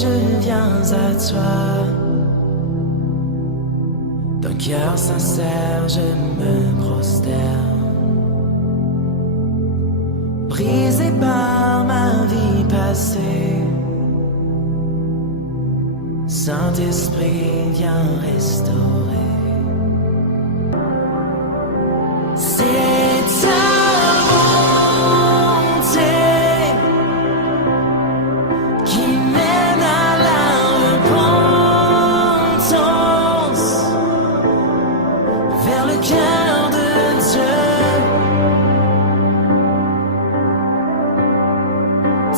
je viens à toi. D'un cœur sincère, je me prosterne. Brisé par ma vie passée, Saint-Esprit, viens restaurer. C'est ta bonté qui mène à la repentance, vers le cœur de Dieu.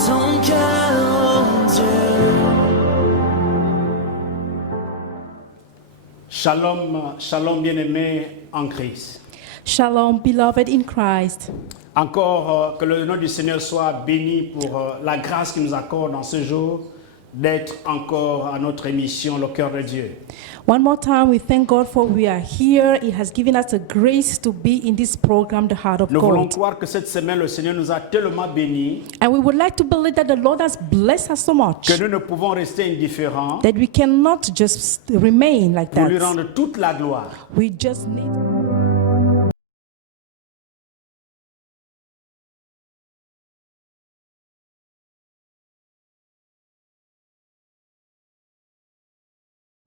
Ton cœur, oh Dieu. Shalom, shalom bien-aimés en Christ. Shalom, beloved in Christ. Encore que le nom du Seigneur soit béni pour la grâce qu'il nous accorde en ce jour d'être encore à notre émission Le Cœur de Dieu. One more time, we thank God for we are here. He has given us the grace to be in this program, the Heart of Nous voulons God. croire que cette semaine, le Seigneur nous a tellement bénis And we would like to believe that the Lord has blessed us so much que nous ne pouvons rester indifférents that we cannot just remain like pour lui that. rendre toute la gloire. We just need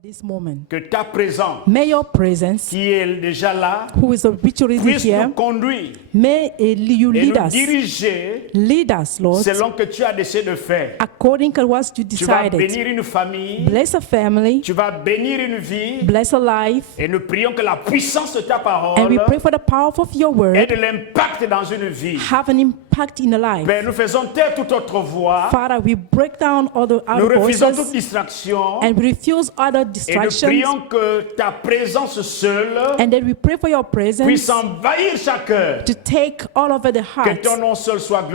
this moment. Que ta présence, May your presence, qui est déjà là, who is already puisse here, nous conduire may you et lead nous us. diriger Lead us, Lord, selon que tu as décidé de faire. according to what you Tu vas decided. bénir une famille, Bless a family, tu vas bénir une vie, bless a life, et nous prions que la puissance de ta and we parole pray for the power of your word ait de l'impact dans une vie. have an impact in a life. Père, nous faisons taire toute autre voix, Father, we break down all the nous other refusons toute voices distraction, and we refuse other et nous distractions, prions que ta présence seule and then we pray for your puisse presence envahir chaque cœur. to take all over the Que heart. ton nom seul soit May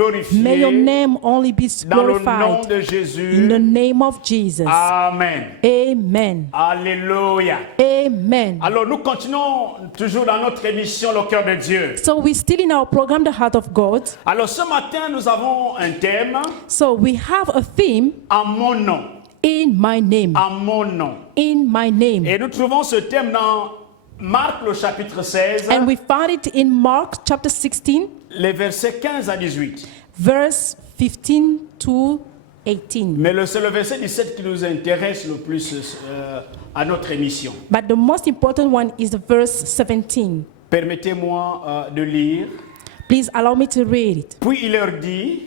your glorifié name only be dans le nom glorified de in the Jésus. name of Jesus. Amen. Amen. Alléluia. Amen. Alors nous continuons toujours dans notre émission Le Cœur de Dieu. So we're still in our program, The Heart of God. Alors ce matin nous avons un thème So we have a theme, en mon nom. in my name. En mon nom. In my name. Et nous trouvons ce thème dans Marc le chapitre 16, And we found it in Mark chapter 16, les versets 15 à 18. verse 15 to 18. Mais c'est le verset 17 qui nous intéresse le plus à notre émission. But the most important one is the verse 17. Permettez-moi de lire. Please allow me to read it. Puis il leur dit,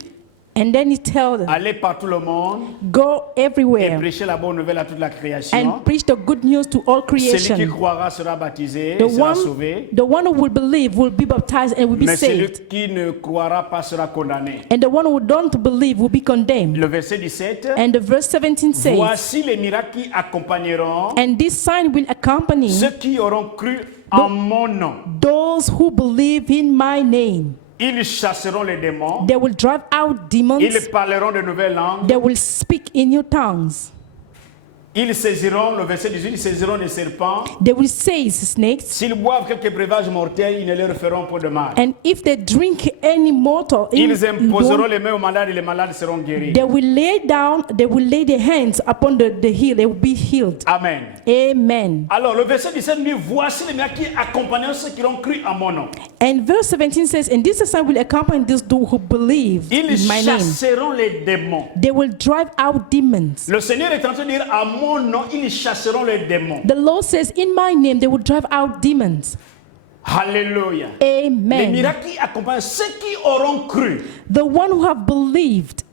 And then he tells them, allez par tout le monde go et everywhere prêchez la bonne nouvelle à toute la création. and preach the good news to all Celui qui creation. croira sera baptisé, The sera sauvé. one who will believe will be baptized and will be Mais celui saved. qui ne croira pas sera condamné. And the one who don't believe will be condemned. Le verset 17. And the verse 17 says, Voici les miracles qui accompagneront and this sign will accompany ceux qui auront cru en mon nom. those who believe in my name. Ils chasseront les démons. They will drive out demons. Ils parleront de nouvelles langues. They will speak in new tongues. Ils saisiront, le verset 18, ils saisiront des serpents. They will seize snakes. S'ils boivent quelques breuvages mortels, ils ne leur feront pas de mal. And if they drink any mortal, Ils imposeront les mains aux malades et les malades seront guéris. they will lay their hands upon the healed. They will be healed. Amen. Amen. Alors, le verset 17 dit, voici les miracles qui accompagneront ceux qui ont cru en mon nom. And verse 17 says, and this sign will accompany those who believe Ils in my name. chasseront les démons. They will drive out demons. Le Seigneur est en train de dire, à mon nom, ils chasseront les démons. The Lord says, in my name, they will drive out demons. Alléluia. Les Amen. miracles qui accompagnent ceux qui auront cru, The one who have believed,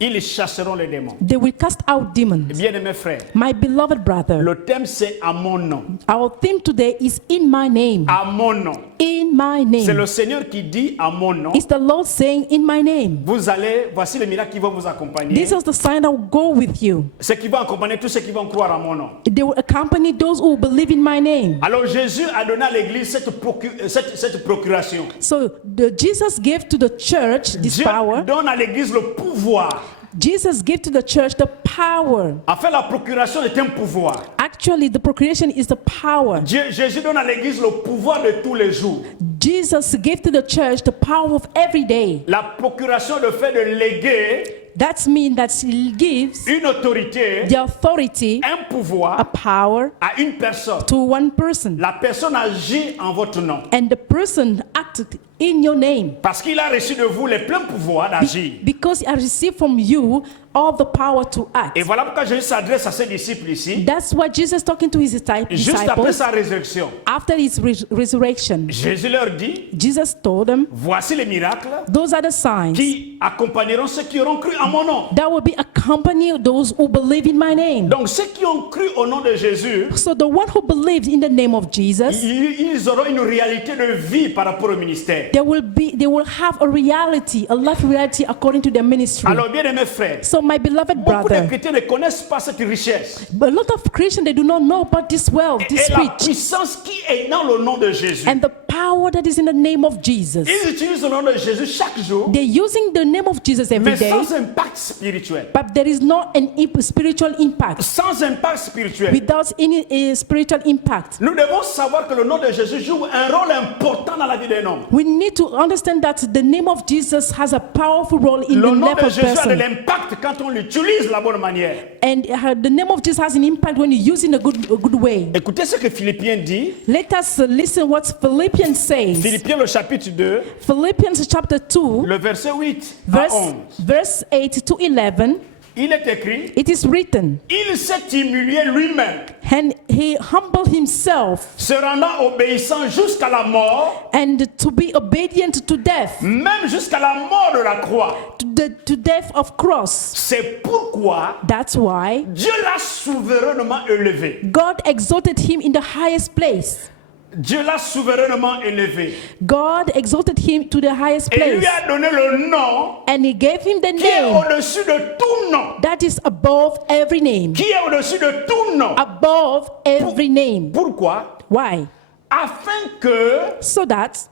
ils chasseront les démons. they will cast out demons. Bien-aimés frères, My beloved brother, le thème c'est à mon nom. our theme today is in my name. À mon nom. In my C'est le name. Seigneur qui dit à mon nom, It's the Lord saying, in my name. vous allez, voici les miracles qui vont vous accompagner. This is the sign that will go with you. Ce qui va accompagner tous ceux qui vont croire à mon nom. They will accompany those who believe in my name. Alors Jésus a donné à l'église cette procuration. So Jesus gave to the church this Dieu power. donne à l'église le pouvoir. Jesus gave to the church the power. En fait, la procuration est un pouvoir. Actually, the procreation is the power. Jésus donne à l'église le pouvoir de tous les jours. Jesus gave to the church the power of every day. La procuration, le fait de léguer, That means that he gives une autorité, the authority, un a pouvoir power à une personne. to one person. La personne agit en votre nom. And the person acted in your name. Parce qu'il a reçu de vous les pleins pouvoirs d'agir. Because he has received from you all the power to act. Et voilà pourquoi Jésus s'adresse à ses disciples ici, That's why Jesus talking to his juste après disciples sa résurrection. after his resurrection. Jésus leur dit, Jesus told them, voici les miracles those are the signs qui accompagneront ceux qui auront cru en mon nom. that will be accompany those who believe in my name. Donc ceux qui ont cru au nom de Jésus, So the one who believed in the name of Jesus, ils auront une réalité de vie par rapport au ministère. they will have a reality, a life reality according to their ministry. Alors bien aimés frères, So my beloved beaucoup de brother, chrétiens ne connaissent pas cette richesse a lot of Christians, they do not know about this wealth, this et la rich, puissance qui est dans le nom de Jésus. and the power that is in the name of Jesus. Ils utilisent le nom de Jésus chaque jour, They're using the name of Jesus every mais day, sans impact spirituel. but there is not an spiritual impact. Sans impact spirituel. Without any spiritual impact. Nous devons savoir que le nom de Jésus joue un rôle important dans la vie d'un homme. We need to understand that the name of Jesus has a powerful role in Le the nom life de of Jésus a de person. l'impact quand on l'utilise de la bonne manière. And the name of Jesus has an impact when you use it in a good way. Écoutez ce que Philippiens dit. Let us listen what Philippians says. Philippiens le chapitre 2, Philippians chapter 2, le verset 8 à 11. verse 8 to 11, Il est écrit, it is written, il s'est humilié lui-même, and he humbled himself se rendant obéissant jusqu'à la mort, and to be obedient to death, même jusqu'à la mort de la croix. to death of cross. C'est pourquoi That's why Dieu l'a souverainement élevé. God exalted him in the highest place. Dieu l'a souverainement élevé. God exalted him to the highest Et lui place. a donné le nom And he gave him the qui est name au-dessus de tout nom. that is above every name. Qui est au-dessus de tout nom. Above every name. Pourquoi? Why? Afin que, So that,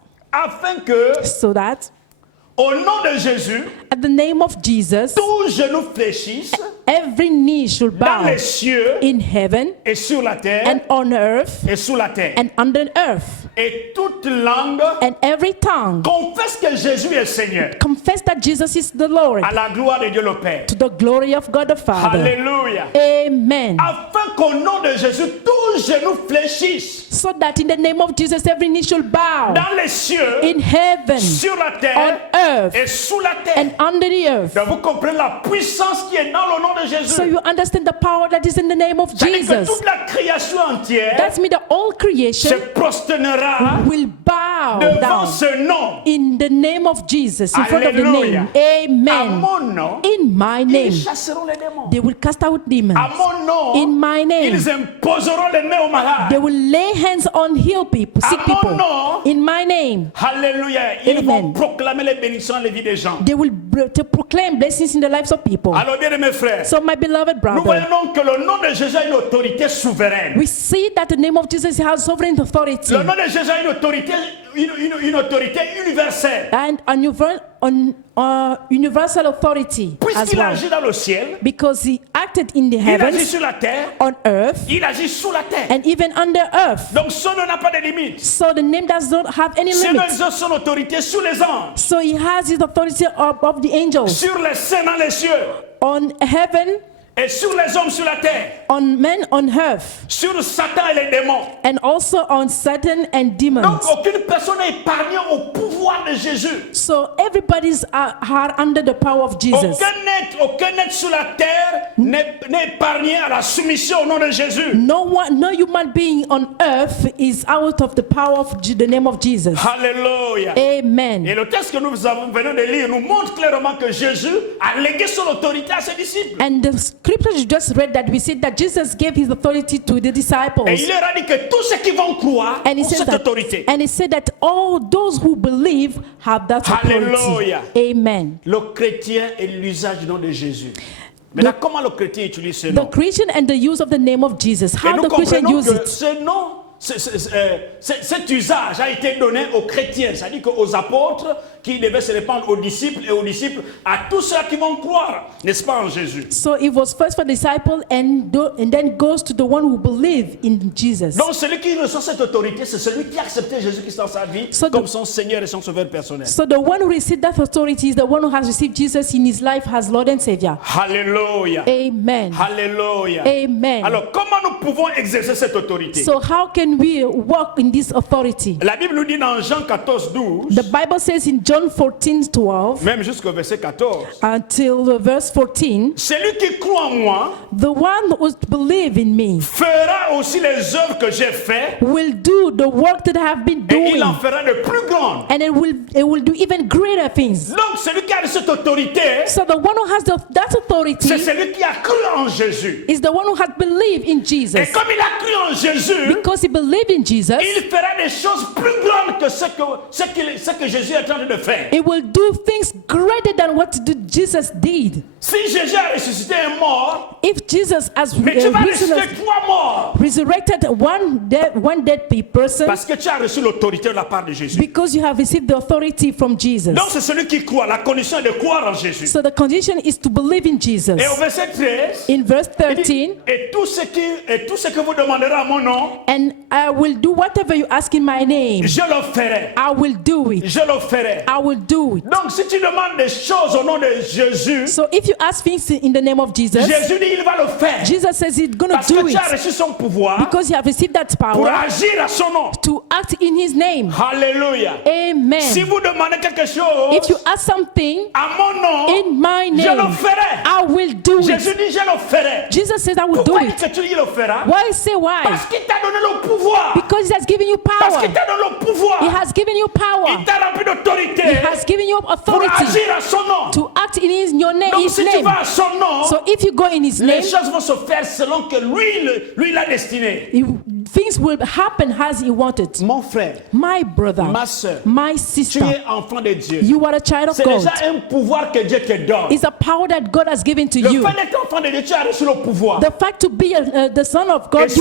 au nom de Jésus, at the name of Jesus, tout genou fléchisse every knee should dans bow les cieux in heaven et sur la terre and on earth et sous la terre. and under earth. Et toute langue And every tongue confesse que Jésus est Seigneur. confess that Jesus is the Lord, À la gloire de Dieu le Père. to the glory of God the Father. Alléluia. Amen. Afin qu'au nom de Jésus, tout genou fléchisse So that in the name of Jesus, every knee should bow dans les cieux, in heaven, sur la on terre earth, et sous la terre. and under the earth. Donc vous comprenez la puissance qui est dans le nom de Jésus. So you understand the power that is in the name of C'est-à-dire que Jesus. toute la création entière That's me, the whole se creation prosternera will bow devant down ce nom. in the name of Jesus, in front of the Alléluia. name. À Amen. mon nom, In my ils name, chasseront les démons. they will cast out demons. À mon nom, In my name, ils imposeront les mains aux malades. they will lay hands on people, sick À mon people. nom, In my name, alléluia, ils Amen. vont proclamer les bénédictions dans les vies des gens. they will to proclaim blessings in the lives of people. Alors bien mes frères, So my beloved nous brother, voyons donc que le nom de Jésus a une autorité souveraine. we see that the name of Jesus has sovereign authority Le nom de Jésus a une autorité, une autorité universelle. and universal authority as Puisqu'il well. agit dans le ciel, Because he acted in the il agit heavens, sur la terre, on earth, il agit sous la terre. and even under earth. Donc son nom n'a pas de limite. So the name does not have any C'est limit. son autorité sur les anges, So he has his authority above the angels, sur les saints dans les cieux, on heaven, et sur les hommes sur la terre, on men on earth, sur Satan et les démons. and also on Satan and Donc demons. aucune personne n'est épargnée au pouvoir de Jésus. So everybody's are under the power of Jesus. Aucun être sur la terre n'est épargné à la soumission au nom de Jésus. No human being on earth is out of the power of the name of Jesus. Alléluia. Amen. Et le texte que nous venons de lire nous montre clairement que Jésus a légué son autorité à ses disciples. And the scripture you just read that we see that Jesus gave his authority to the disciples. Et il leur a dit que tous ceux qui vont croire And he ont said cette that, autorité. and he said that all those who believe have that authority. Hallelujah. Amen. Le chrétien et l'usage du nom de Jésus. Maintenant, comment le chrétien utilise ce The nom? Christian and the use of the name of Jesus. Et How nous the Christian comprenons use que it. ce nom, cet usage a été donné aux chrétiens, c'est-à-dire qu'aux apôtres qui devait se répandre aux disciples et aux disciples, à tous ceux qui vont croire, n'est-ce pas, en Jésus. So it was first for disciples and then goes to the one who believe in Jesus. Donc celui qui reçoit cette autorité, c'est celui qui a accepté Jésus-Christ dans sa vie So comme son Seigneur et son Sauveur personnel. So the one who received that authority is the one who has received Jesus in his life as Lord and Savior. Alléluia. Amen. Alléluia. Amen. Alors, comment nous pouvons exercer cette autorité? So how can we walk in this authority? La Bible nous dit dans Jean 14, 12, The Bible says in John 14:12 même jusqu'au verset 14, until verse 14, celui qui croit en moi the one who believes in me fera aussi les œuvres que j'ai faites will do the work that I have been et il doing, en fera de plus grandes. and it will do even greater things. Donc, celui qui a cette autorité, So the one who has that authority c'est celui qui a cru en Jésus. is the one who has believed in Et Jesus. comme il a cru en Jésus, Because he believed in Jesus, il fera des choses plus grandes que ce que Jésus est en train de faire. it will do things greater than what Jesus did. Si Jésus a ressuscité un mort, If Jesus has mais tu vas ressusciter 3 morts. resurrected one dead person, Parce que tu as reçu l'autorité de la part de Jésus. because you have received the authority from Jesus. Donc c'est celui qui croit. La condition est de croire en Jésus. So the condition is to believe in Jesus. Et au verset 13, In verse il dit, 13, et tout ce que vous demanderez à mon nom, and I will do whatever you ask in my name. je le ferai. I will do it. Je le ferai. I will do it. Donc si tu demandes des choses au nom de Jésus, So if you ask things in the name of Jesus, Jésus dit il va le faire. Jesus says he's going Parce to que do tu it as reçu son pouvoir because you have received that pour power agir à son nom. to act in his name. Alléluia. Si Amen. vous demandez quelque chose If you ask something à mon nom, in my je le name, ferai. I will do Jésus it. dit je le ferai. Jesus says I will do Pourquoi it. est-ce que tu dis le feras? Why say why? Parce qu'il t'a donné le pouvoir. Because he has given you Parce power. qu'il t'a donné le pouvoir. He has given you power. Il t'a rempli He d'autorité has given you pour authority agir à son nom. to act in your name. Donc His si tu name. vas à son nom, So if you go in his les name, choses vont se faire selon que lui l'a destiné. things will happen as he wanted. Mon frère, My brother, ma soeur, my tu sister, es enfant de Dieu. you are a child of C'est God. déjà un pouvoir que Dieu te donne. It's a power that God has given to Le you. fait d'être enfant de Dieu, tu as reçu le pouvoir. The fact to be the son of God, Et ce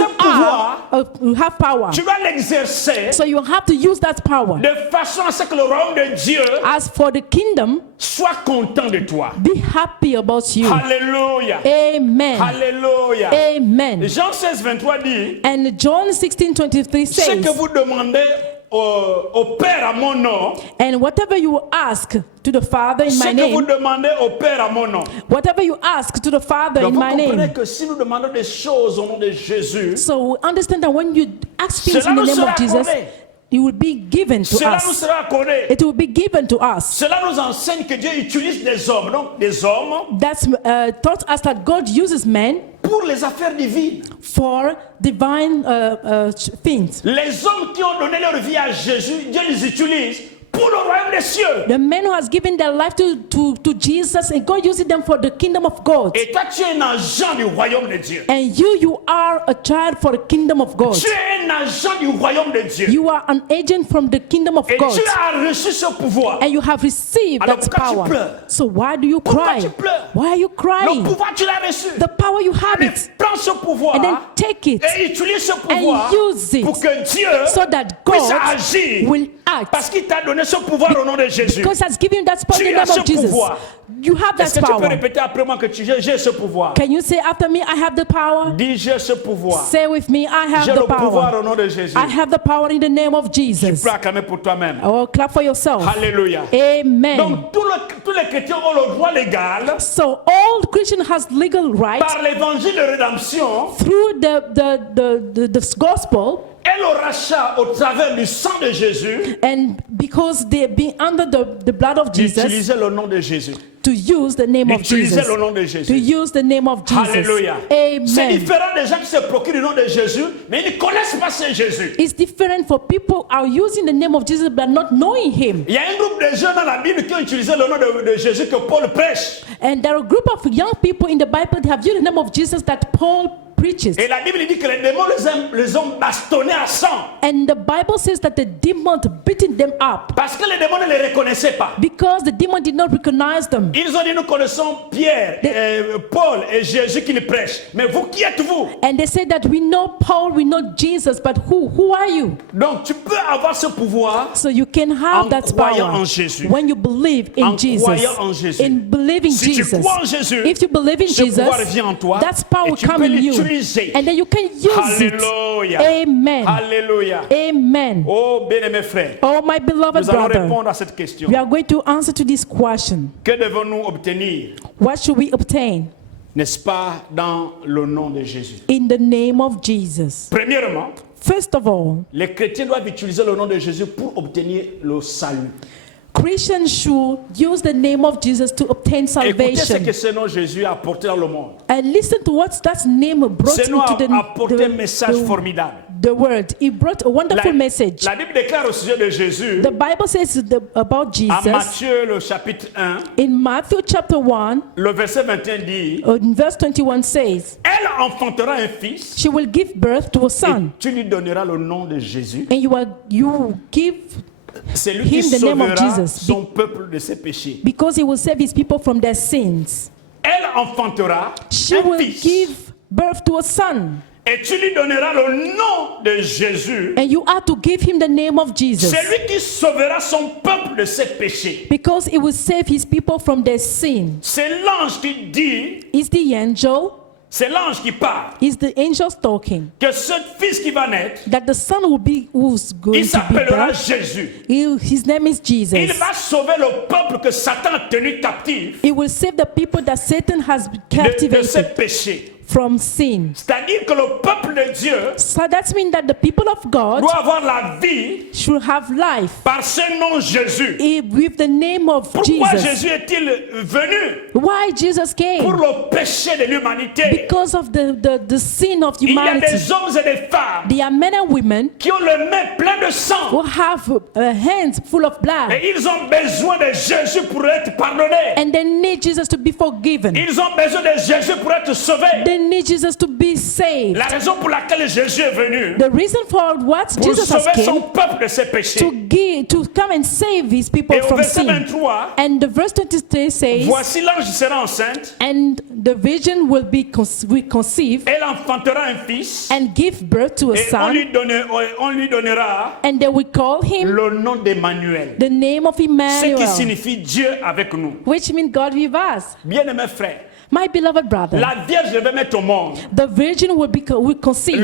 you have power. Tu vas l'exercer So you have to use that power. de façon à ce que le royaume de Dieu As for the kingdom, soit content de toi. be happy about you. Alléluia. Amen. Alléluia. Amen. Jean 16, 23 dit, And John 16:23 ce says, que vous demandez au Père à mon nom, and whatever you ask to the Father in ce my que vous name, demandez au Père à mon nom. whatever you ask to the Father Donc in vous my comprenez name. que si nous demandons des choses au nom de Jésus, So understand that when you ask things Cela in the nous name sera of Jesus, accordé. it will be given to cela nous us. sera accordé. It will be given to us. Cela nous enseigne que Dieu utilise des hommes, donc des hommes, That's taught us that God uses men pour les affaires divines. for divine things. Les hommes qui ont donné leur vie à Jésus, Dieu les utilise pour le royaume des cieux. The men who has given their life to Jesus, and God uses them for the kingdom of God. Et toi, tu es un agent du royaume de Dieu. And you are a child for the kingdom of God. Tu es un agent du royaume de Dieu. You are an agent from the kingdom of Et God. tu as reçu ce pouvoir. And you have received Alors, that pourquoi tu power. pleures? So why do you Pourquoi cry? tu pleures? Why are you Le crying? pouvoir, tu l'as reçu. The power you have Allez, it. prends ce pouvoir And then take it et utilise ce pouvoir use it pour que Dieu so that puisse God agir. will act. Parce qu'il t'a donné ce pouvoir au nom de Jésus. Because has given you that power in Tu the as name ce of Jesus. pouvoir. You have Est-ce that que tu peux power. répéter après moi que j'ai ce pouvoir? Can you say after me, I have the power? Dis, j'ai ce pouvoir. Say with me, I have J'ai the le pouvoir power. au nom de Jésus. I have the power in the name of Jesus. Tu peux acclamer pour toi-même. Oh, clap for yourself. Alléluia. Amen. Donc, tous les chrétiens ont le droit légal So all Christian has legal right par l'évangile de rédemption through the gospel, et le rachat au travers du sang de Jésus and because they be under the blood of Jesus, d'utiliser le nom de Jésus. to use the name of D'utiliser Jesus. le nom de To Jésus. use the name of Jesus. Alléluia. C'est Amen. différent des gens qui se procurent le nom de Jésus, mais ils ne connaissent pas ce Jésus. It's different for people are using the name of Jesus but not knowing him. Il y a un groupe de gens dans la Bible qui ont utilisé le nom de Jésus que Paul prêche. And there are a group of young people in the Bible that have used the name of Jesus that Paul preaches. Et la Bible dit que les démons les ont bastonnés à sang. And the Bible says that the demon beating them up Parce que les démons ne les reconnaissaient pas. because the demon did not recognize them. Ils ont dit, nous connaissons Pierre, Paul et Jésus qui les prêchent. Mais vous, qui êtes-vous? And they say that we know Paul, we know Jesus, but who are you? Donc tu peux avoir ce pouvoir So you can have En that croyant power en Jésus. when you believe in En Jesus. croyant en Jésus. In believing Si tu Jesus. crois en Jésus, If you believe in ce pouvoir Jesus, vient en toi that power et will tu come peux in you. l'utiliser. And then you can use it. Alléluia. Amen. Alléluia. Amen. Oh, bien-aimés frères, Oh, my beloved nous allons brother, répondre à cette question. we are going to answer to this question. Que devons-nous obtenir, What should we obtain n'est-ce pas, dans le nom de Jésus? in the name of Jesus? Premièrement, First of all, les chrétiens doivent utiliser le nom de Jésus pour obtenir le salut. Christians should use the name of Jesus to obtain Écoutez ce que salvation. ce nom Jésus a apporté dans le monde. And listen to what that name brought Ce nom into a apporté un message formidable. the word. It brought a wonderful message. La Bible déclare au sujet de Jésus, The Bible says about à Jesus Matthieu le chapitre 1, in Matthew chapter 1, le verset 21 dit, in verse 21 says, elle enfantera un fils she will give birth to a et son, tu lui donneras le nom de Jésus. and you give C'est lui qui him the name of sauvera Jesus. son peuple de ses péchés. because he will save his people from their sins. Elle enfantera She un will fils give birth to a son, et tu lui donneras le nom de Jésus. and you are to give him the name of Jesus C'est lui qui sauvera son peuple de ses péchés. because he will save his people from their sin. C'est l'ange qui dit, Is the angel, c'est l'ange qui parle, is the angel talking, que ce fils qui va naître, that the son will be who's going il to be s'appellera born. Jésus. His name is Il Jesus. va sauver le peuple que Satan a tenu captif He will save the people that Satan has de ses captivated péchés. from sin. C'est-à-dire que le peuple de Dieu So that means that the people of God doit avoir la vie should have life par ce nom Jésus. with the name of Pourquoi Jesus. Jésus est-il venu? Why Jesus Pour came? le péché de l'humanité. Because of the sin of Il y a humanity. des hommes et des femmes There are men and women qui ont les mains pleines de who sang. have hands full of blood, Et ils ont besoin de Jésus pour être pardonnés. and they need Jesus to be forgiven. Ils ont besoin de Jésus pour être sauvés. They need Jesus to be saved. La raison pour laquelle Jésus est venu, The reason for what pour Jesus has sauver son came peuple de ses péchés. to come and save his people Et au from verset sin. 23, And the verse 23 says, voici l'ange sera enceinte, and the virgin will be conceived elle enfantera un fils, and give birth to a et son, on lui donnera and they will call him le nom d'Emmanuel, the name of ce qui Emmanuel, signifie Dieu avec nous. which means God with us. Bien-aimés frères, My beloved brother, la Vierge devait mettre au monde the virgin will conceive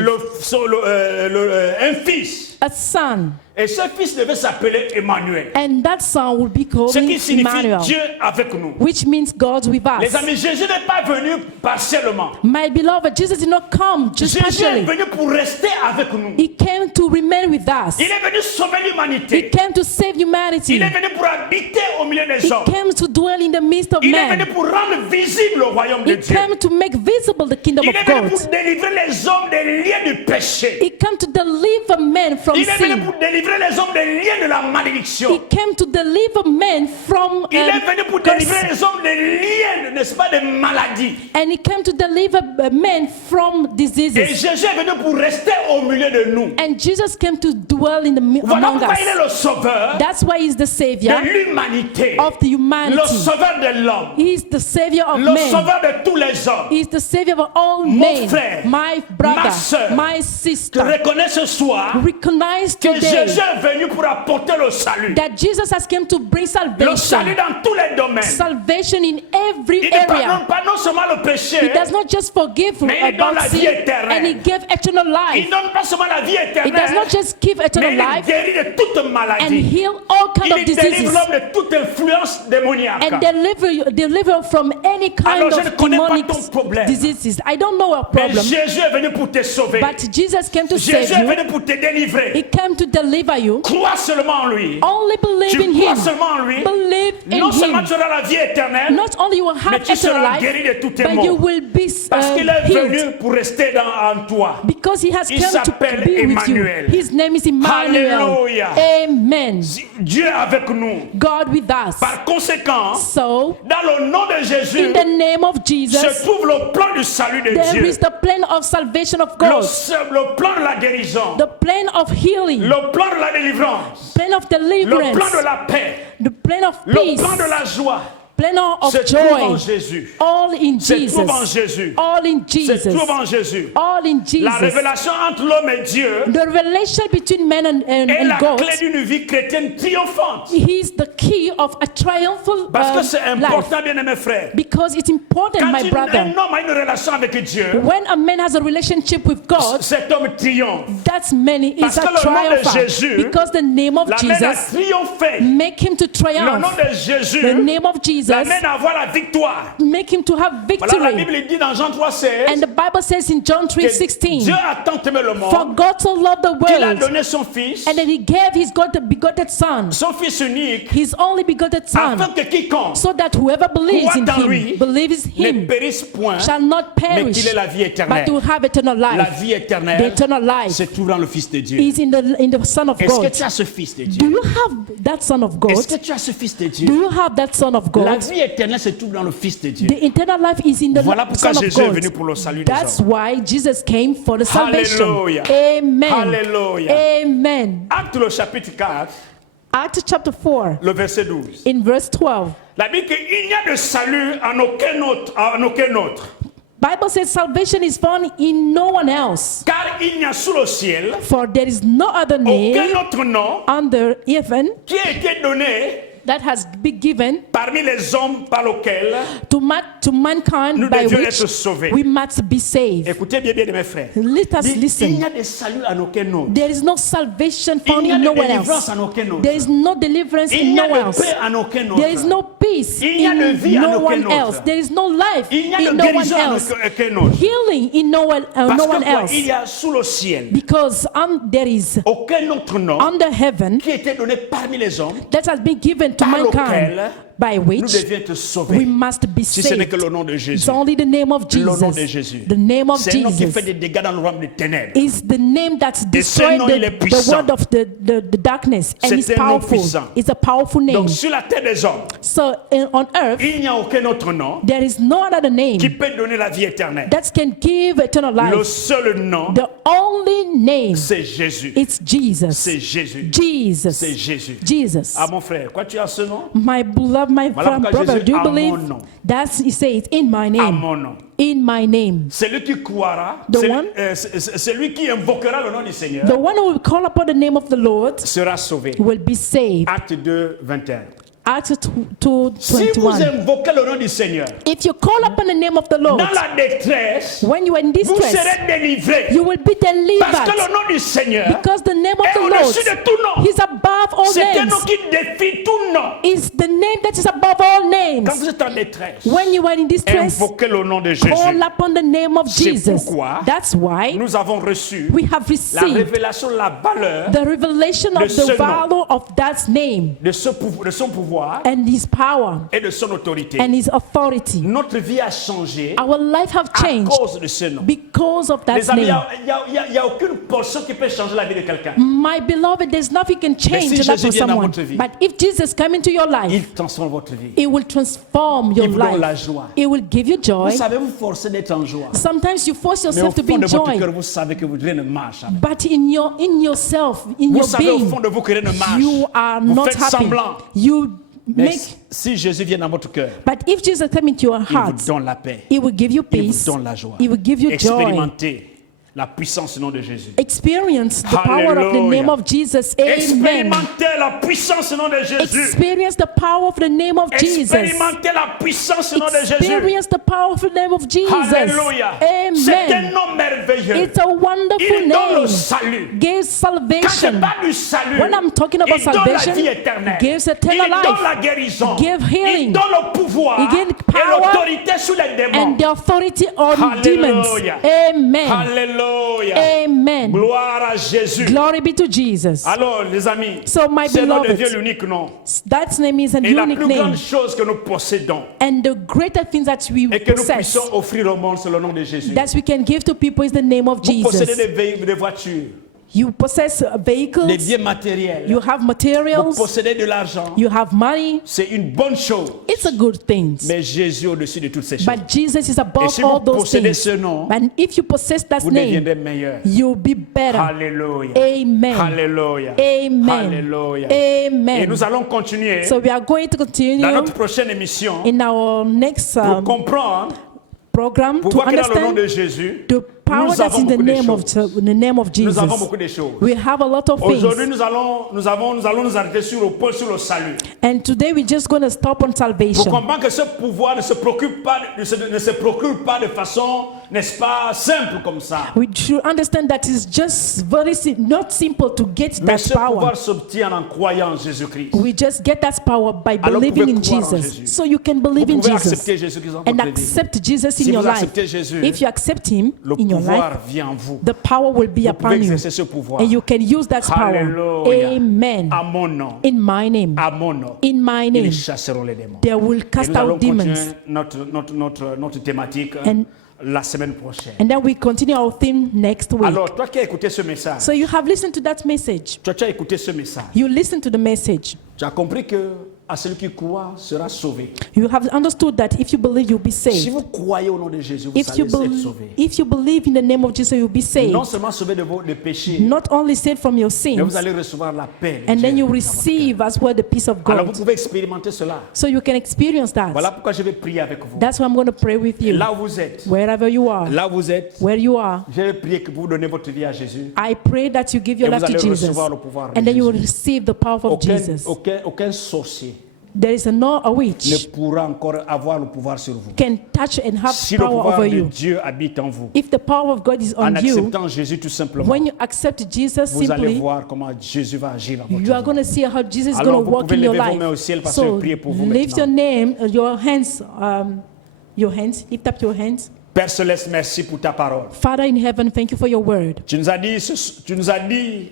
un fils. a son, Et ce fils devait s'appeler Emmanuel, and that son will be called ce qui signifie Emmanuel, Dieu avec nous. which means God with Les us. amis, Jésus n'est pas venu partiellement. My beloved, Jesus did not come just Jésus est partially. venu pour rester avec nous. He came to remain with us. Il est venu sauver He l'humanité. came to save Il humanity. est venu pour habiter au milieu des He hommes. came to dwell in the midst of Il est venu men. pour rendre visible le royaume de He Dieu. came to make visible the kingdom Il of est venu God. pour délivrer les hommes des liens du péché. He came to deliver men from Il est venu sin. pour délivrer les hommes des liens de la He malédiction. came to deliver men from Il est venu pour délivrer curse. les hommes des liens, n'est-ce pas, des maladies. And he came to deliver men from Et diseases. Jésus est venu pour rester au milieu de nous. And Jesus came to dwell in Voilà among pourquoi il est us. le sauveur That's why he's the savior de l'humanité, of the le humanity. sauveur de l'homme, He's the savior of le men. sauveur de tous les hommes. He's the savior of all Mon men. frère, My ma brother, sœur, my Tu sister, reconnais ce soir recognize que today Jésus est venu pour apporter le salut. that Jesus has come to bring Le salut salvation. dans tous les domaines. Salvation in every Il ne pardonne area. pas non seulement le péché, He does not just forgive Mais il donne about la vie sin, éternelle. and he gave eternal il life. ne donne pas seulement la vie He does éternelle, not just give mais eternal il life guérit de toute and maladie. heal all kind of Il délivre diseases l'homme de toute influence démoniaque. and deliver from any kind Alors, je ne of connais pas demonic ton problème. diseases. I don't know a Mais problem, Jésus est venu pour te sauver. but Jesus came to Jésus save est you. venu pour te délivrer. He came to deliver deliver you, Crois seulement en lui. only believe Tu in crois Him. seulement en lui. Believe in Non seulement Him. tu auras la vie éternelle, Not only you will mais have tu eternal seras life, guéri de tous tes but you maux. will be Parce qu'il est healed. venu pour rester en toi. Because He has Il come to s'appelle be with you. Emmanuel. His name is Emmanuel. Alléluia. Amen. Dieu est avec nous. God with us. Par conséquent, So, dans le nom de Jésus, in the name of Jesus, se trouve le plan du salut de there Dieu. is the plan of salvation of God, Le plan de la guérison. the plan of healing, Le plan de la délivrance. plan of Le deliverance, plan de la paix. the plan of Le peace, plan de la joie. plan of Se trouve en joy. Jésus. All in Se trouve en Jesus. Jésus. All in Se Jesus. trouve en Jésus. All in La Jesus. révélation entre l'homme et Dieu The relation between man est and la God, clé d'une vie chrétienne triomphante. He's the key of a triumphal Parce que c'est life. important, bien-aimé frère. Because it's important, Quand my un brother. homme a une relation avec Dieu, When a man has a relationship with God, cet homme triomphe. that's many is Parce a que le nom de triumph. Jésus Because the name of L'amène à Jesus triompher. make him to Le nom triumph. de Jésus The name of Jesus l'amène à avoir la victoire. make him to have Voilà, la victory. Bible dit dans Jean 3,16 And the Bible says in John que 3:16, Dieu a tant aimé le for monde God so loved the qu'il a world, donné son Fils, and that He gave His begotten Son, son Fils unique, His only begotten Son, afin que quiconque so that whoever believes in croit en lui Him, believes ne Him, périsse point, shall not mais perish, qu'il ait la vie but éternelle. to have eternal La life. vie The éternelle eternal life se trouve dans le Fils de Dieu. is in the Son of Est-ce que God. tu as ce Fils de Do Dieu? you have that Son of God? Est-ce que tu as ce Fils de Do Dieu? you have that Son of La God? vie éternelle se trouve dans le Fils de Dieu. The eternal life is in the Voilà pourquoi Son of Jésus est God. venu pour le salut des That's hommes. why Jesus came for the salvation. Hallelujah. Amen. Alléluia. Amen. Acte le chapitre 4, Acts chapter 4, le verset 12. in verse 12. La Bible dit qu'il n'y a de salut en aucun autre. Bible says salvation is found in no one else, Car il n'y a sous le ciel for there is no other name aucun autre nom under heaven qui a été donné that has been given parmi les hommes par lequel to mankind nous by devions which être sauvés. we must be saved. Écoutez bien, mes frères. Let us Dit, il listen. n'y a de salut en aucun autre. There is no salvation Il found n'y a in de no one délivrance else. en aucun autre. There is no deliverance Il in n'y a no one de else. paix en aucun There is autre. no peace Il n'y a de vie in en no aucun one autre. else. There is no life Il n'y a in de no one guérison en else. aucun autre. Healing in no one Parce que else. quoi, il y a sous le ciel Because there is aucun autre nom under heaven qui a été donné parmi les hommes that has been given to par mankind lequel by nous which devions être we sauvés. must be Si ce n'est saved. que le nom de Jésus. It's only the name of Le nom de Jesus. Jésus. The name of C'est un nom qui Jesus fait des dégâts dans le royaume des ténèbres. is the name that's Et ce destroyed nom, il est the puissant. word of the darkness, and C'est it's un nom powerful. puissant. It's a powerful name. Donc sur la terre des hommes, So on earth, il n'y a aucun autre nom there is no other name qui peut donner la vie éternelle. that can give eternal Le life. seul nom, The only name, c'est Jésus. it's Jesus. C'est Jésus. Jesus. C'est Jésus. Jesus. Ah mon frère, quoi tu as ce nom? My beloved, my Voilà friend, pourquoi brother, Jésus do you a mon believe nom. that's he says in my À name? mon nom. In my name. Celui qui croira, The one- celui qui invoquera le nom du Seigneur The one who will call upon the name of the Lord sera sauvé. will be saved. Acte 2, 21. Acts Si vous 2:21. invoquez le nom du Seigneur, If you call upon the name of the Lord, dans la détresse, when you are in vous distress, serez délivrés. you will be Parce que delivered. le nom du Seigneur Because the name of est the Lord, au-dessus de tout nom. He's above all C'est un names. nom qui défie tout nom. Is the name that is above all Quand names. vous êtes en détresse, When you are in distress, invoquez le nom de Jésus. call upon the name of C'est Jesus. pourquoi That's why Nous avons reçu we have la received révélation, la valeur the revelation de of ce the nom. value of that name de son pouvoir and His power et de son autorité. and His authority. Notre vie a changé Our life have à changed cause de ce nom. because of Les that amis, name. il n'y a aucune portion qui peut changer la vie de quelqu'un. My beloved, there's nothing can change si the life Jésus of vient dans someone. votre vie, But if Jesus come into your life, Il transforme votre vie. it will transform your Il vous donne la life. joie. It will give you Vous joy. savez, vous forcez d'être en joie. Sometimes you force Mais au yourself to be fond in de votre joy. cœur, vous savez que rien ne marche. But in yourself, in Vous your savez au being, fond de vous que rien ne marche. you are Vous not faites happy. semblant. You Mais make. si Jésus vient dans votre cœur, But if Jesus come into your il heart, vous donne la paix. He will give you Il peace. vous donne la joie. He will give you joy. Expérimentez la puissance du nom de Jésus. Experience the power of the Hallelujah. name of Jesus. Amen. Expérimentez la puissance du nom de Jésus. Experience the power of the name of Jesus. Expérimentez la puissance du nom de Jésus. Experience the power of the name of Jesus. Alléluia. C'est un Amen. nom merveilleux. It's a wonderful Il donne le name. salut. Gives Quand je salvation. parle du salut, When I'm talking about il donne la salvation, vie éternelle. gives Il eternal donne life. la guérison. Give healing. Il donne le pouvoir He gives et power l'autorité sur les démons. and the authority on demons. Hallelujah. Amen. Alléluia. Amen. Gloire à Jésus. Glory be to Jesus. Alors, les amis, So, my ce nom devient beloved, l'unique nom. that name is a Et la unique plus name. grande chose que nous possédons And the greater things that we et que nous possess, puissions offrir au monde, c'est le nom de Jésus. that we can give to people, is the name of Vous possédez Jesus. des véhicules, des voitures, You possess des vehicles, biens matériels. you have Vous materials, possédez de l'argent. you have money. C'est une bonne chose. It's a good thing. Mais Jésus au-dessus de toutes ces choses. But Jesus is Et above si vous all those possédez things. ce nom, And if you possess that vous name, deviendrez meilleur. you'll be better. Alléluia. Amen. Alléluia. Amen. Alléluia. Et Amen. nous allons continuer So we are going to dans continue notre prochaine émission in our next pour comprendre, program pour to voir que dans le nom understand de Jésus, the power nous that's avons in the beaucoup de name of choses. in the name of Nous avons Jesus. beaucoup de choses. We have a lot of Aujourd'hui, things. nous allons nous arrêter sur le salut. And today we're just going to stop on Pour salvation. comprendre que ce pouvoir ne se procure pas de façon, n'est-ce pas, simple comme ça. We should understand that it's just not simple to get Mais that ce power. pouvoir s'obtient en croyant en Jésus-Christ. We just get that power by Alors, vous believing in pouvez croire en Jesus. Jésus. So you can Vous believe in pouvez Jesus accepter Jésus-Christ dans and votre vie. accept Jesus Si in your vous life. acceptez Jésus, If you accept Him le in your life, pouvoir vient en vous. the power will be Vous pouvez upon you, exercer ce pouvoir. and you can use that power. Alléluia. Amen. À mon nom. In my name. À mon nom. In my name. Ils chasseront les démons. They will Et cast nous allons out demons. continuer notre thématique And- la semaine prochaine. And then we continue our theme next week. Alors, toi qui as écouté ce message, So you have listened to that message. toi qui as écouté ce message, You listen to the message. tu as compris que à celui qui croit sera sauvé. You have understood that if you believe, you'll be Si saved. vous croyez au nom de Jésus, vous If you, allez être sauvé. if you believe in the name of Jesus, you'll be saved. Non seulement sauvé de vos péchés, Not only saved from your mais vous sins, allez recevoir la paix. de and then Dieu you dans votre receive as well the peace of cœur. Alors vous God. pouvez expérimenter cela. So you can experience that. Voilà pourquoi je vais prier avec vous. That's why I'm going to pray with Et you. là où vous êtes, Wherever you are, là où vous êtes, where you are, je vais prier que vous donnez votre vie à Jésus. I pray that you give your Et life vous to allez Jesus. recevoir le pouvoir de And then you will Jésus. receive the power of Jesus. Aucun sorcier There is a ne witch pourra encore avoir le pouvoir sur vous. can touch and have Si le power pouvoir over de you. Dieu habite en vous, If the power of God is en on you, acceptant Jésus tout simplement, when you accept Jesus vous allez simply, voir comment Jésus va agir dans votre you are vie. going to see how Jesus is Alors, going to vous work pouvez in your lever vos life. mains au ciel parce que je So vais prier pour vous lift your maintenant. name, your hands, lift up your hands. Père Céleste, merci pour ta parole. Father in heaven, thank you for your word. Tu nous as dit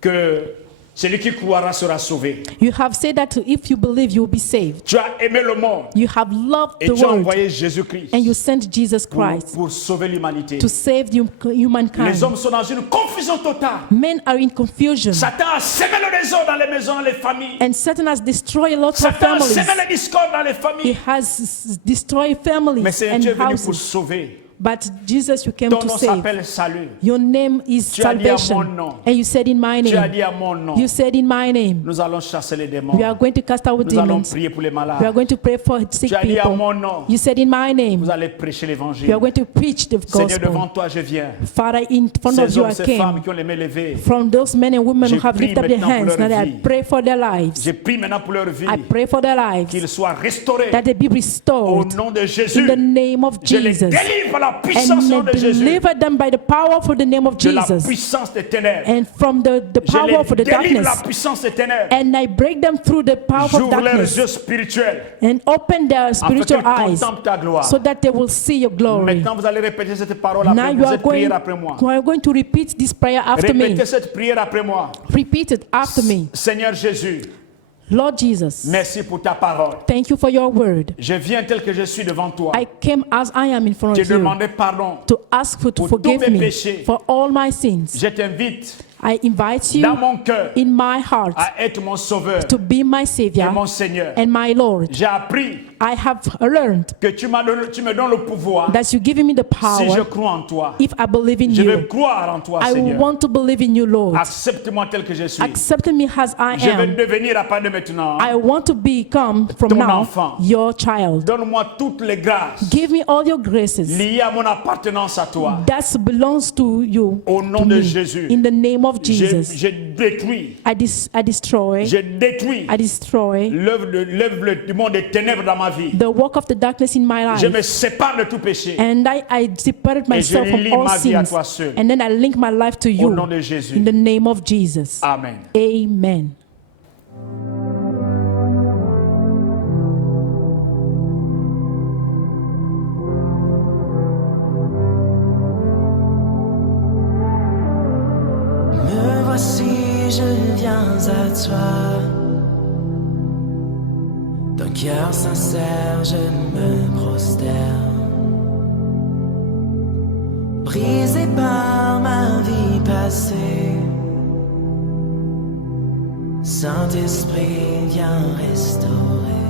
que celui qui croira sera sauvé. You have said that if you believe, you will be saved. Tu as aimé le monde You have loved et the tu as world, envoyé Jésus-Christ and you sent Jesus Christ pour sauver l'humanité. to save humankind. Les hommes sont dans une confusion totale. Men are in confusion, Satan a sémé le désordre dans les maisons, les familles. and Satan has destroyed a lot of Satan a families. sémé le discorde dans les He familles. has destroyed Mais families Seigneur, and tu es venu pour houses. sauver. But Jesus, you came Ton to nom save. s'appelle salut. Your name is Tu as dit à mon salvation. nom. And you said in my Tu as name. dit à mon nom. You said in my name. Nous allons chasser les démons. We are going to cast out Nous allons demons. prier pour les We are malades. going to pray for sick Tu as dit à people. mon nom. You said in my name. Vous allez prêcher We l'évangile. are going to preach the Seigneur, devant gospel. toi, je viens. Father, in front of Ces you hommes, I ces femmes came. qui ont les mains levées. From those men and women who Je have prie lifted up their maintenant pour hands, leur now I vie. pray for their lives. Je prie maintenant pour leur vie. I pray for their lives. Qu'ils soient restaurés. That they be Au restored nom de in Jésus. the name of Je les Jesus. délivre à la puissance And de Jésus. deliver them by the power for the name of De la Jesus. puissance des ténèbres. And from the Je power for les the délivre darkness. la puissance des ténèbres. And I break them through the power of J'ouvre leurs darkness yeux spirituels. and open their Afin qu'ils spiritual eyes contemplent ta gloire. so that they will see your glory. Maintenant, vous allez répéter cette parole Now après you vous. are Cette prière going, après moi. you are going to repeat this prayer after me. Répétez cette prière après moi. Repeat it after me. Seigneur Jésus, Lord Jesus, merci pour ta parole. thank you for your word. Je viens tel que je suis devant toi. I came as I am in front Te of you demander pardon. to ask for to pour tous forgive mes me péchés. for all my sins. Je t'invite I invite dans you mon cœur in my heart à être mon sauveur to be my et Savior mon Seigneur. and my Lord. J'ai appris I have learned que tu me donnes le pouvoir that you give me the si je power crois en toi. if I believe in Je veux you. croire en toi, I Seigneur. want to believe in you, Lord. Accepte-moi tel que je suis. Accept me as I Je veux am. devenir à partir de maintenant I want to become from Ton now enfant. your child. Donne-moi toutes les grâces Give me all your graces liées à mon appartenance à toi. that belongs to you. Au nom to de me. Jésus. In the name of Jesus, Je détruis, I destroy l'œuvre du monde des ténèbres dans ma vie. the work of the darkness in my Je life. me sépare de tout péché. And I separate myself from lie all ma vie à sins. toi seul. And then I link my life to Au you. nom de Jésus. In the name of Jesus. Amen. Amen. voici je viens à toi. D'un cœur sincère je me prosterne. Brisé par ma vie passée, Saint-Esprit viens restaurer.